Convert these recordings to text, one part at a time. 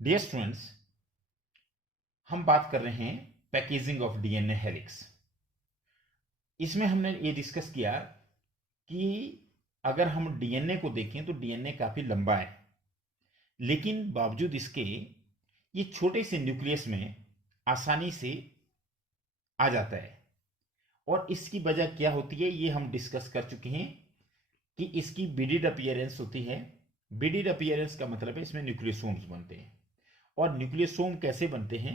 Dear students, हम बात कर रहे हैं पैकेजिंग ऑफ डीएनए हेलिक्स। इसमें हमने ये डिस्कस किया कि अगर हम डीएनए को देखें तो डीएनए काफी लंबा है, लेकिन बावजूद इसके ये छोटे से न्यूक्लियस में आसानी से आ जाता है। और इसकी वजह क्या होती है ये हम डिस्कस कर चुके हैं कि इसकी बिडिड अपीयरेंस होती है। बिडिड अपीयरेंस का मतलब है इसमें न्यूक्लियोसोम्स बनते हैं। और न्यूक्लियोसोम कैसे बनते हैं?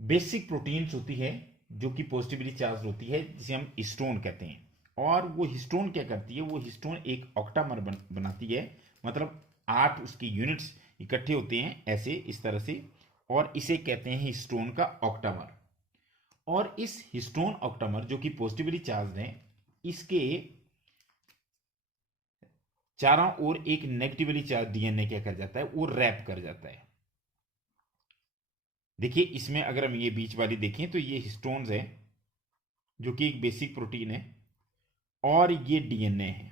बेसिक प्रोटीन्स होती है जो कि पॉजिटिवली चार्ज होती है, जिसे हम हिस्टोन कहते हैं। और वो हिस्टोन क्या करती है? वो हिस्टोन एक ऑक्टामर बनाती है, मतलब 8 उसके यूनिट्स इकट्ठे होते हैं ऐसे इस तरह से, और इसे कहते हैं हिस्टोन का ऑक्टामर। और इस हिस्टोन ऑक्टामर जो कि पॉजिटिवली चार्ज है, इसके चारों ओर एक नेगेटिवली चार्ज डीएनए क्या कर जाता है? वो रैप कर जाता है। देखिए इसमें अगर हम ये बीच वाली देखें तो ये हिस्टोन्स है जो कि एक बेसिक प्रोटीन है, और ये डीएनए है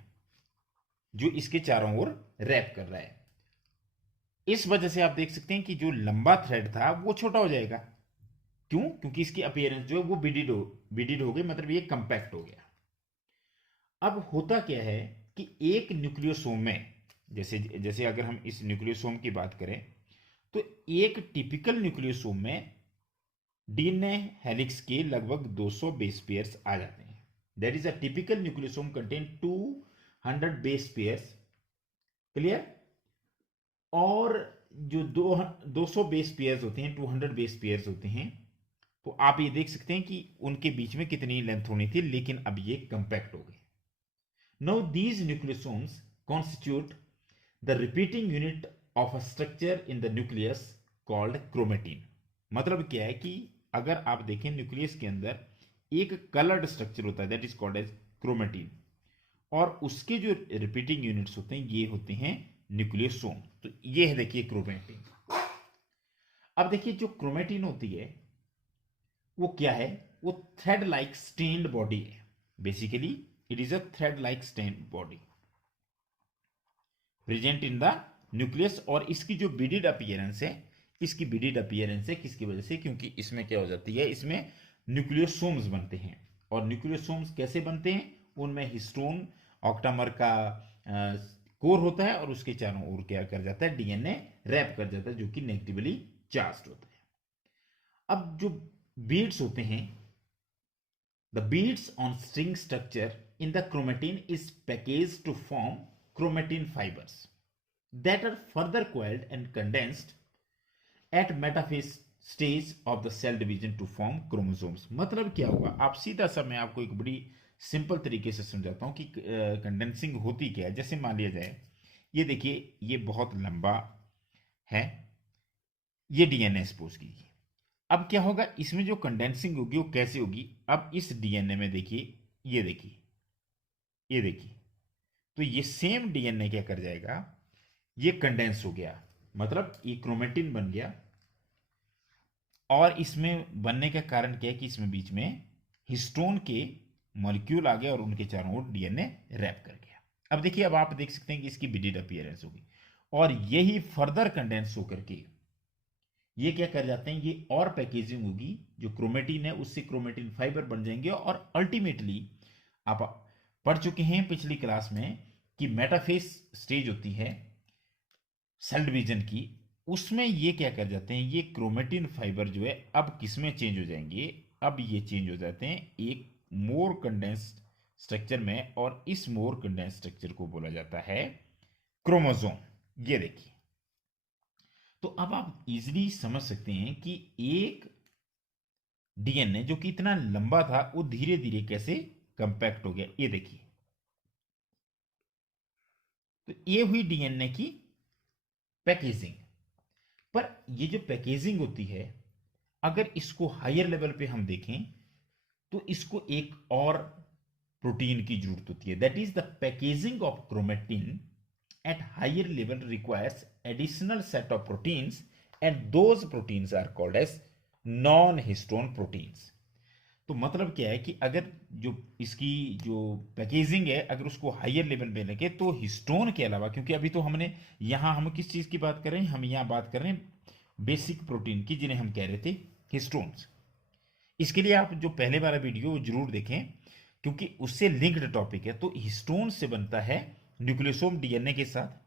जो इसके चारों ओर रैप कर रहा है। इस वजह से आप देख सकते हैं कि जो लंबा थ्रेड था वो छोटा हो जाएगा। क्यों? क्योंकि इसकी अपीयरेंस जो है वो बिडिड हो गई, मतलब ये कंपैक्ट हो गया। अब होता क्या है कि एक न्यूक्लियोसोम में, जैसे जैसे अगर हम इस न्यूक्लियोसोम की बात करें तो एक टिपिकल न्यूक्लियोसोम में डीएनए हेलिक्स के लगभग 200 बेस पेयर्स आ जाते हैं। That is a typical nucleosome contain 200 base pairs. Clear? और जो 200 बेस पेयर्स होते हैं, 200 बेस पेयर्स होते हैं, तो आप ये देख सकते हैं कि उनके बीच में कितनी लेंथ होनी थी, लेकिन अब ये कंपैक्ट हो गए। Now these nucleosomes constitute the repeating unit of a structure in the nucleus called chromatin. मतलब क्या है कि अगर आप देखें न्यूक्लियस के अंदर एक कलर्ड स्ट्रक्चर होता है, that is called as chromatin, और उसके जो रिपीटिंग यूनिट्स होते हैं ये होते हैं न्यूक्लियोसोम। तो ये है देखिए क्रोमेटिन। अब देखिए जो क्रोमेटिन होती है वो क्या है? वो थ्रेड लाइक स्टेन्ड बॉडी है। Basically it is a thread like stained body present in the nucleus. और इसकी जो बिडिड अपीयरेंस है, इसकी बिडिड अपीयरेंस है किसकी वजह से? क्योंकि इसमें क्या हो जाती है, इसमें न्यूक्लियोसोम्स बनते हैं। और न्यूक्लियोसोम्स कैसे बनते हैं? उनमें हिस्टोन ऑक्टामर का कोर होता है, और उसके चारों ओर क्या कर जाता है? डीएनए रैप कर जाता है, जो कि नेगेटिवली चार्ज होता है। अब जो बीड्स होते हैं, the beads on string structure in the chromatin is package to form chromatin fibers that are further coiled and condensed at metaphase stage of the cell division to form chromosomes। मतलब क्या होगा? आप सीधा सा मैं आपको एक बड़ी सिंपल तरीके से समझाता हूँ कि कंडेंसिंग होती क्या है। जैसे मान लिया जाए, ये देखिए ये बहुत लंबा है, ये डीएनए सपोज कीजिए। अब क्या होगा? इसमें जो कंडेंसिंग होगी वो कैसे होगी? अब इस डीएनए में देखिए, ये देखिए, ये देखिए, तो ये सेम डीएनए क्या कर जाएगा? ये कंडेंस हो गया, मतलब ये क्रोमेटिन बन गया। और इसमें बनने का कारण क्या है कि इसमें बीच में हिस्टोन के मॉलिक्यूल आ गए और उनके चारों ओर डीएनए रैप कर गया। अब देखिए, अब आप देख सकते हैं कि इसकी बिडिड अपीयरेंस होगी, और यही फर्दर कंडेंस होकर के ये क्या कर जाते हैं? ये और पैकेजिंग होगी, जो क्रोमेटिन है उससे क्रोमेटिन फाइबर बन जाएंगे। और अल्टीमेटली आप पढ़ चुके हैं पिछली क्लास में कि मेटाफेज स्टेज होती है सेल डिवीजन की, उसमें ये क्या कर जाते हैं? ये क्रोमेटिन फाइबर जो है अब किस में चेंज हो जाएंगे? अब ये चेंज हो जाते हैं एक मोर कंडेंस्ड स्ट्रक्चर में, और इस मोर कंडेंस्ड स्ट्रक्चर को बोला जाता है क्रोमोसोम। ये देखिए, तो अब आप इजीली समझ सकते हैं कि एक डीएनए जो कि इतना लंबा था वो धीरे धीरे कैसे कंपैक्ट हो गया। ये देखिए, तो ये हुई डीएनए की पैकेजिंग। पर ये जो पैकेजिंग होती है, अगर इसको हायर लेवल पे हम देखें तो इसको एक और प्रोटीन की जरूरत होती है। That is the packaging of chromatin at higher level requires additional set of proteins, and those proteins are called as non histone proteins. तो मतलब क्या है कि अगर जो इसकी जो पैकेजिंग है अगर उसको हायर लेवल पे लगे तो हिस्टोन के अलावा, क्योंकि अभी तो हमने यहाँ हम किस चीज़ की बात कर रहे हैं, हम यहाँ बात कर रहे हैं बेसिक प्रोटीन की जिन्हें हम कह रहे थे हिस्टोन्स। इसके लिए आप जो पहले वाला वीडियो वो जरूर देखें क्योंकि उससे लिंक्ड टॉपिक है। तो हिस्टोन से बनता है न्यूक्लियोसोम डीएनए के साथ।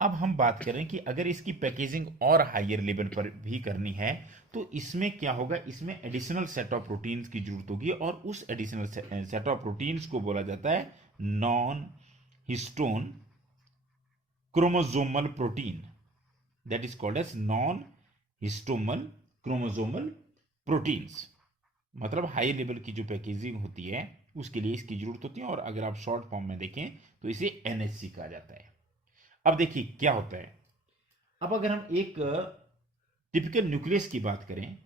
अब हम बात करें कि अगर इसकी पैकेजिंग और हायर लेवल पर भी करनी है तो इसमें क्या होगा, इसमें एडिशनल सेट ऑफ प्रोटीन्स की जरूरत होगी और उस एडिशनल सेट ऑफ प्रोटीन्स को बोला जाता है non histone chromosomal protein, that is called as non histomal chromosomal proteins. मतलब हाई लेवल की जो पैकेजिंग होती है उसके लिए इसकी जरूरत होती है और अगर आप शॉर्ट फॉर्म में देखें तो इसे एनएचसी कहा जाता है। अब देखिए क्या होता है, अब अगर हम एक टिपिकल न्यूक्लियस की बात करें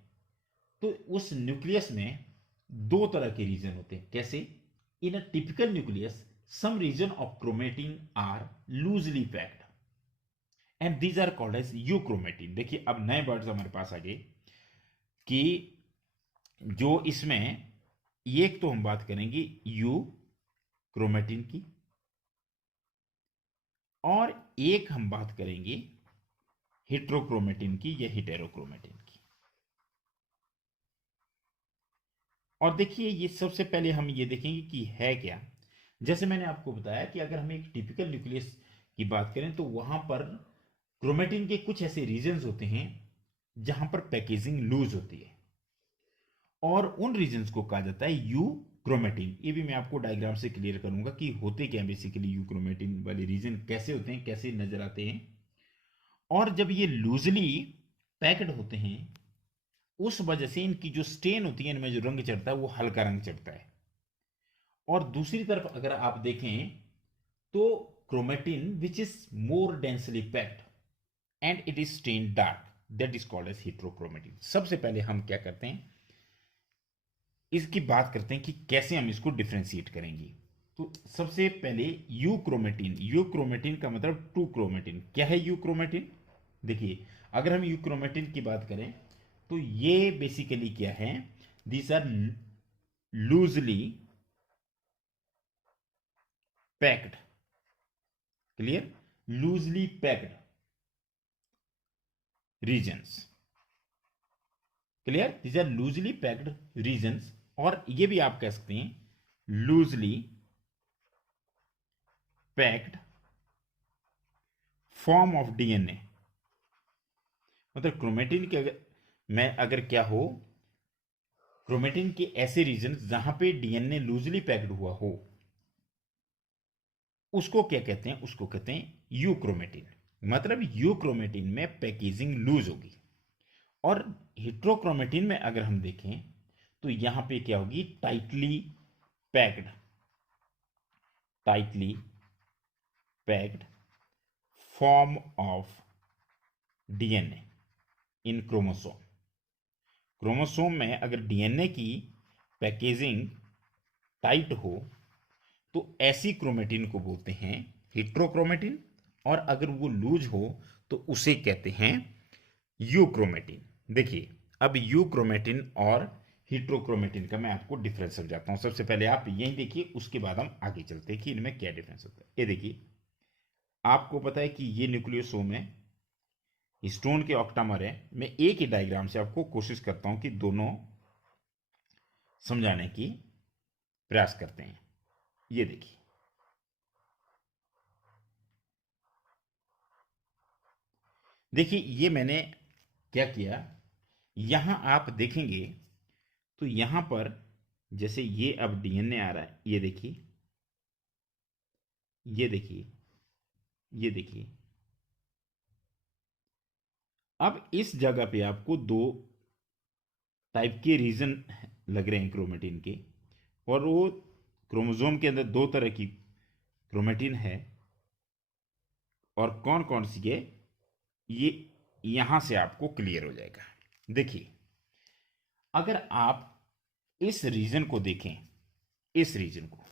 तो उस न्यूक्लियस में दो तरह के रीजन होते हैं। कैसे? In a typical nucleus some region of chromatin are loosely packed and these are called as euchromatin. देखिए अब नए वर्ड्स हमारे पास आ गए कि जो इसमें एक तो हम बात करेंगे यू क्रोमेटिन की और एक हम बात करेंगे हेट्रोक्रोमेटिन की या हेटेरोक्रोमेटिन की। और देखिए ये सबसे पहले हम ये देखेंगे कि है क्या। जैसे मैंने आपको बताया कि अगर हम एक टिपिकल न्यूक्लियस की बात करें तो वहां पर क्रोमेटिन के कुछ ऐसे रीजन्स होते हैं जहां पर पैकेजिंग लूज होती है और उन रीजन्स को कहा जाता है यू क्रोमेटिन। ये भी मैं आपको डायग्राम से क्लियर करूंगा कि होते क्या बेसिकली यू क्रोमेटिन वाले रीजन कैसे होते हैं, कैसे नजर आते हैं। और जब ये लूजली पैक्ड होते हैं उस वजह से इनकी जो स्टेन होती है, इनमें जो रंग चढ़ता है वो हल्का रंग चढ़ता है। और दूसरी तरफ अगर आप देखें तो chromatin which is more densely packed and it is stain dark, that is called as heterochromatin. सबसे पहले हम क्या करते हैं, इसकी बात करते हैं कि कैसे हम इसको डिफ्रेंशिएट करेंगे। तो सबसे पहले यू क्रोमेटिन, यू क्रोमेटिन का मतलब टू क्रोमेटिन। क्या है यू क्रोमेटिन? देखिए अगर हम यू क्रोमेटिन की बात करें तो ये बेसिकली क्या है, these are loosely packed, clear, loosely packed regions, clear, these are loosely packed regions. और ये भी आप कह सकते हैं loosely packed form of DNA. मतलब क्रोमेटिन के अगर क्या हो, क्रोमेटिन के ऐसे रीजन जहां पे डीएनए लूजली पैक्ड हुआ हो उसको क्या कहते हैं, उसको कहते हैं यूक्रोमेटिन। मतलब यूक्रोमेटिन में पैकेजिंग लूज होगी। और हेट्रोक्रोमेटिन में अगर हम देखें तो यहां पे क्या होगी, tightly packed, tightly packed form of DNA in chromosome. Chromosome में अगर डीएनए की पैकेजिंग टाइट हो तो ऐसी क्रोमेटिन को बोलते हैं हेट्रोक्रोमेटिन, और अगर वो लूज हो तो उसे कहते हैं यूक्रोमेटिन। देखिए अब यूक्रोमेटिन और हेट्रोक्रोमेटिन का मैं आपको डिफरेंस समझाता हूं। सबसे पहले आप यही देखिए, उसके बाद हम आगे चलते हैं कि इनमें क्या डिफरेंस होता है। ये देखिए आपको पता है कि ये न्यूक्लियोसोम है, हिस्टोन के ऑक्टामर है। मैं एक ही डायग्राम से आपको कोशिश करता हूं कि दोनों समझाने की प्रयास करते हैं। ये देखिए देखिए ये मैंने क्या किया, यहां आप देखेंगे तो यहां पर जैसे ये अब डीएनए आ रहा है, ये देखिए, ये देखिए, ये देखिए। अब इस जगह पे आपको दो टाइप के रीजन लग रहे हैं क्रोमेटिन के, और वो क्रोमोसोम के अंदर दो तरह की क्रोमेटिन है और कौन कौन सी है ये यहां से आपको क्लियर हो जाएगा। देखिए अगर आप इस रीजन को देखें, इस रीजन को,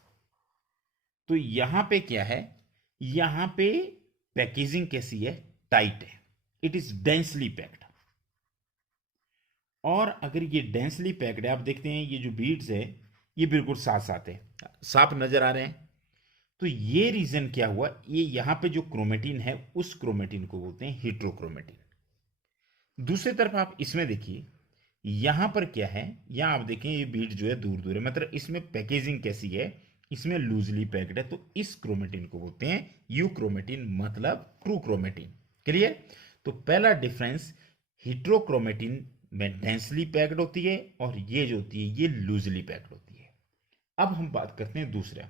तो यहां पे क्या है, यहां पे पैकेजिंग कैसी है, टाइट है, इट इज डेंसली पैक्ड। और अगर ये डेंसली पैक्ड है, आप देखते हैं ये जो बीड्स है ये बिल्कुल साथ साथ है, साफ नजर आ रहे हैं। तो ये रीजन क्या हुआ, ये यहाँ पे जो क्रोमेटिन है उस क्रोमेटिन को बोलते हैं हेट्रोक्रोमेटिन। दूसरी तरफ आप इसमें देखिए, यहां पर क्या है, यहां आप देखें ये बीड जो है दूर दूर है, मतलब इसमें पैकेजिंग कैसी है, इसमें लूजली पैक्ड है, तो इस क्रोमेटिन को बोलते हैं यू क्रोमेटिन, मतलब ट्रू क्रोमेटिन। क्लियर। तो पहला डिफरेंस, हेट्रोक्रोमेटिन में डेंसली पैक्ड होती है और ये जो होती है ये लूजली पैक्ड होती है। अब हम बात करते हैं दूसरा।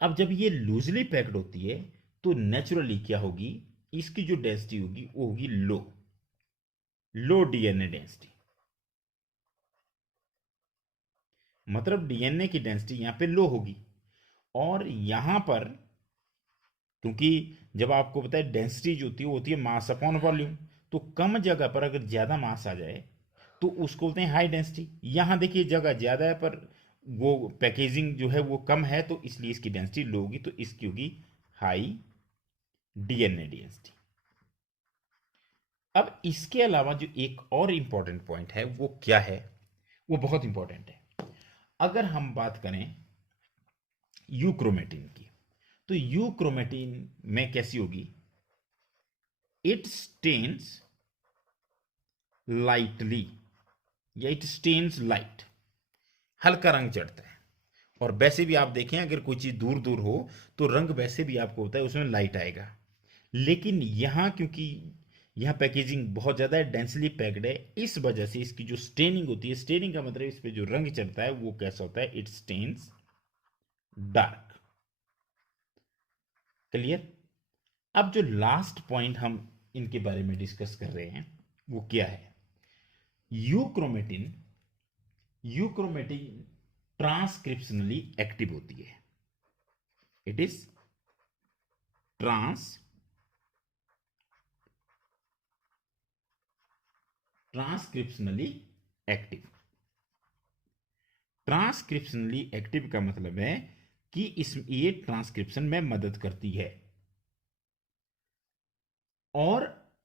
अब जब ये लूजली पैक्ड होती है तो नेचुरली क्या होगी, इसकी जो डेंसिटी होगी वो होगी लो डीएनए डेंसिटी, मतलब डीएनए की डेंसिटी यहां पे लो होगी। और यहां पर क्योंकि जब आपको पता है डेंसिटी जो होती है वो होती है मास अपॉन वॉल्यूम, तो कम जगह पर अगर ज्यादा मास आ जाए तो उसको बोलते हैं हाई डेंसिटी। यहां देखिए जगह ज्यादा है पर वो पैकेजिंग जो है वो कम है, तो इसलिए इसकी डेंसिटी लो होगी, तो इसकी होगी हाई डीएनए डेंसिटी। अब इसके अलावा जो एक और इंपॉर्टेंट पॉइंट है वो क्या है, वो बहुत इंपॉर्टेंट है। अगर हम बात करें यूक्रोमेटिन की, तो यूक्रोमेटिन में कैसी होगी, इट स्टेन्स लाइटली, या इट स्टेन्स लाइट, हल्का रंग चढ़ता है। और वैसे भी आप देखें अगर कोई चीज दूर दूर हो तो रंग वैसे भी आपको होता है उसमें लाइट आएगा। लेकिन यहां क्योंकि यहां पैकेजिंग बहुत ज्यादा है, डेंसली पैक्ड है, इस वजह से इसकी जो स्टेनिंग होती है, स्टेनिंग का मतलब इस पे जो रंग चढ़ता है वो कैसा होता है, इट स्टेन्स डार्क। क्लियर। अब जो लास्ट पॉइंट हम इनके बारे में डिस्कस कर रहे हैं वो क्या है, यूक्रोमेटिन। यूक्रोमेटिन ट्रांसक्रिप्शनली एक्टिव होती है, it is transcriptionally active. Transcriptionally active का मतलब है कि इस ये ट्रांसक्रिप्शन में मदद करती है। और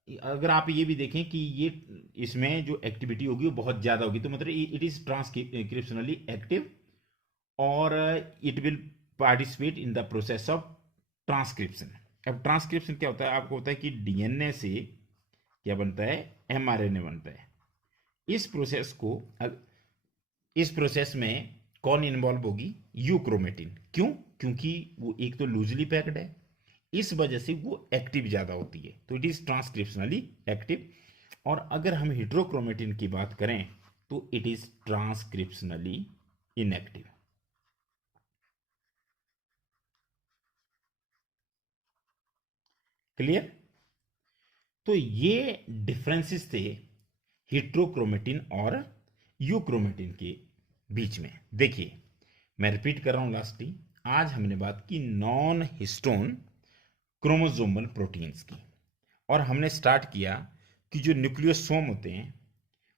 अगर आप ये भी देखें कि ये इसमें जो एक्टिविटी होगी वो बहुत ज्यादा होगी, तो मतलब इट इज ट्रांसक्रिप्शनली एक्टिव और it will participate in the process of transcription. अब ट्रांसक्रिप्शन क्या होता है, आपको होता है कि डीएनए से क्या बनता है, एमआरएनए बनता है। इस प्रोसेस को इस प्रोसेस में कौन इन्वॉल्व होगी, यूक्रोमेटिन। क्यों, क्योंकि वो एक तो लूजली पैक्ड है, इस वजह से वो एक्टिव ज्यादा होती है, तो इट इज ट्रांसक्रिप्शनली एक्टिव। और अगर हम हेट्रोक्रोमेटिन की बात करें तो it is transcriptionally inactive. Clear. तो ये डिफरेंसेस थे हेट्रोक्रोमेटिन और यूक्रोमेटिन के बीच में। देखिए मैं रिपीट कर रहा हूं लास्टली, आज हमने बात की नॉन हिस्टोन क्रोमोसोमल प्रोटीन्स की, और हमने स्टार्ट किया कि जो न्यूक्लियोसोम होते हैं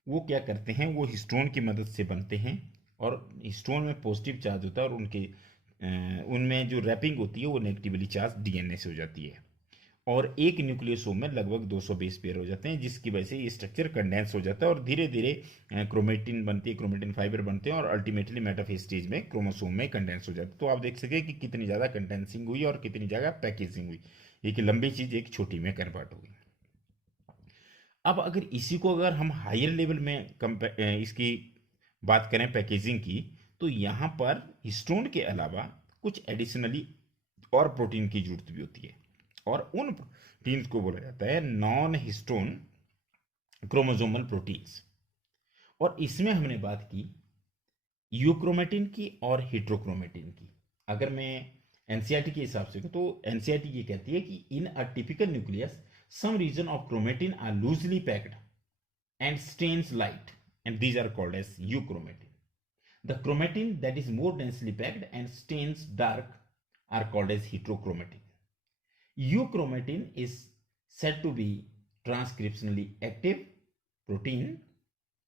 वो क्या करते हैं, वो हिस्टोन की मदद से बनते हैं, और हिस्टोन में पॉजिटिव चार्ज होता है और उनमें जो रैपिंग होती है वो नेगेटिवली चार्ज डीएनए से हो जाती है, और एक न्यूक्लियोसोम में लगभग 220 पेयर हो जाते हैं, जिसकी वजह से ये स्ट्रक्चर कंडेंस हो जाता है और धीरे धीरे क्रोमेटिन बनती है, क्रोमेटिन फाइबर बनते हैं और अल्टीमेटली मेटाफेज स्टेज में क्रोमोसोम में कंडेंस हो जाता है। तो आप देख सके कि कितनी ज़्यादा कंडेंसिंग हुई और कितनी जगह पैकेजिंग हुई, एक लंबी चीज़ एक छोटी में कन्वर्ट हो गई। अब अगर इसी को अगर हम हायर लेवल में इसकी बात करें पैकेजिंग की, तो यहाँ पर हिस्टोन के अलावा कुछ एडिशनली और प्रोटीन की जरूरत भी होती है, और उन प्रोटीन्स को बोला जाता है नॉन हिस्टोन क्रोमोसोमल प्रोटीन्स। और इसमें हमने बात की यूक्रोमेटिन की और हेट्रोक्रोमेटिन की। अगर मैं एनसीईआरटी के हिसाब से तो एनसीईआरटी ये कहती है कि in a typical nucleus some region of chromatin are loosely packed and stains light, and these are called as euchromatin. The chromatin that is more densely packed and stains dark are called as heterochromatin. Euchromatin is said to be transcriptionally active protein,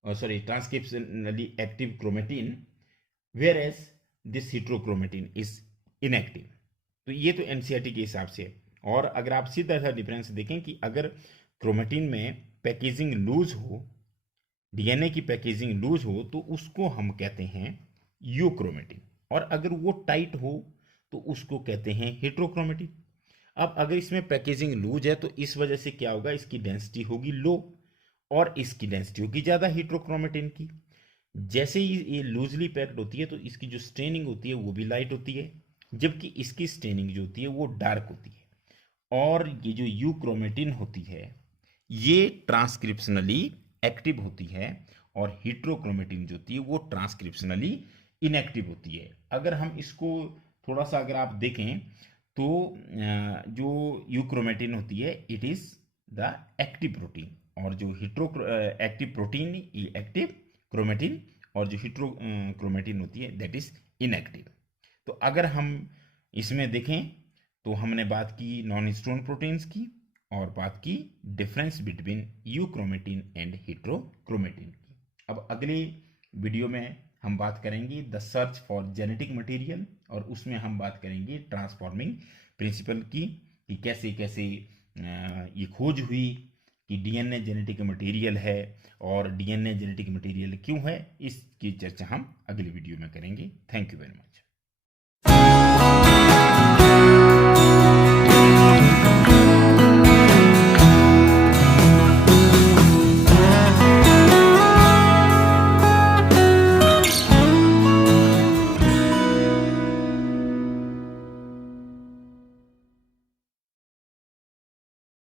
transcriptionally active chromatin, whereas this heterochromatin is inactive. तो ये तो NCERT के हिसाब से है। और अगर आप सीधा सा डिफरेंस देखें कि अगर क्रोमेटिन में पैकेजिंग लूज हो डीएनए की पैकेजिंग लूज हो तो उसको हम कहते हैं यूक्रोमेटिन, और अगर वो टाइट हो तो उसको कहते हैं हेट्रोक्रोमेटिन। अब अगर इसमें पैकेजिंग लूज है तो इस वजह से क्या होगा, इसकी डेंसिटी होगी लो और इसकी डेंसिटी होगी ज़्यादा हेट्रोक्रोमेटिन की। जैसे ही ये लूजली पैक्ड होती है तो इसकी जो स्टेनिंग होती है वो भी लाइट होती है, जबकि इसकी स्टेनिंग जो होती है वो डार्क होती है। और ये जो यूक्रोमेटिन होती है ये ट्रांसक्रिप्शनली एक्टिव होती है, और हेट्रोक्रोमेटिन जो होती है वो ट्रांसक्रिप्शनली इनएक्टिव होती है। अगर हम इसको थोड़ा सा अगर आप देखें तो जो यूक्रोमेटिन होती है it is the active protein, और जो हिट्रो एक्टिव प्रोटीन ये एक्टिव क्रोमेटिन, और जो हिट्रो क्रोमेटिन होती है दैट इज इनएक्टिव। तो अगर हम इसमें देखें तो हमने बात की नॉन हिस्टोन प्रोटीन्स की, और बात की डिफरेंस बिटवीन यूक्रोमेटिन एंड हिट्रोक्रोमेटिन की। अब अगले वीडियो में हम बात करेंगे the search for genetic material, और उसमें हम बात करेंगे ट्रांसफॉर्मिंग प्रिंसिपल की, कि कैसे कैसे ये खोज हुई कि डीएनए जेनेटिक मटेरियल है, और डीएनए जेनेटिक मटेरियल क्यों है, इसकी चर्चा हम अगले वीडियो में करेंगे। Thank you very much.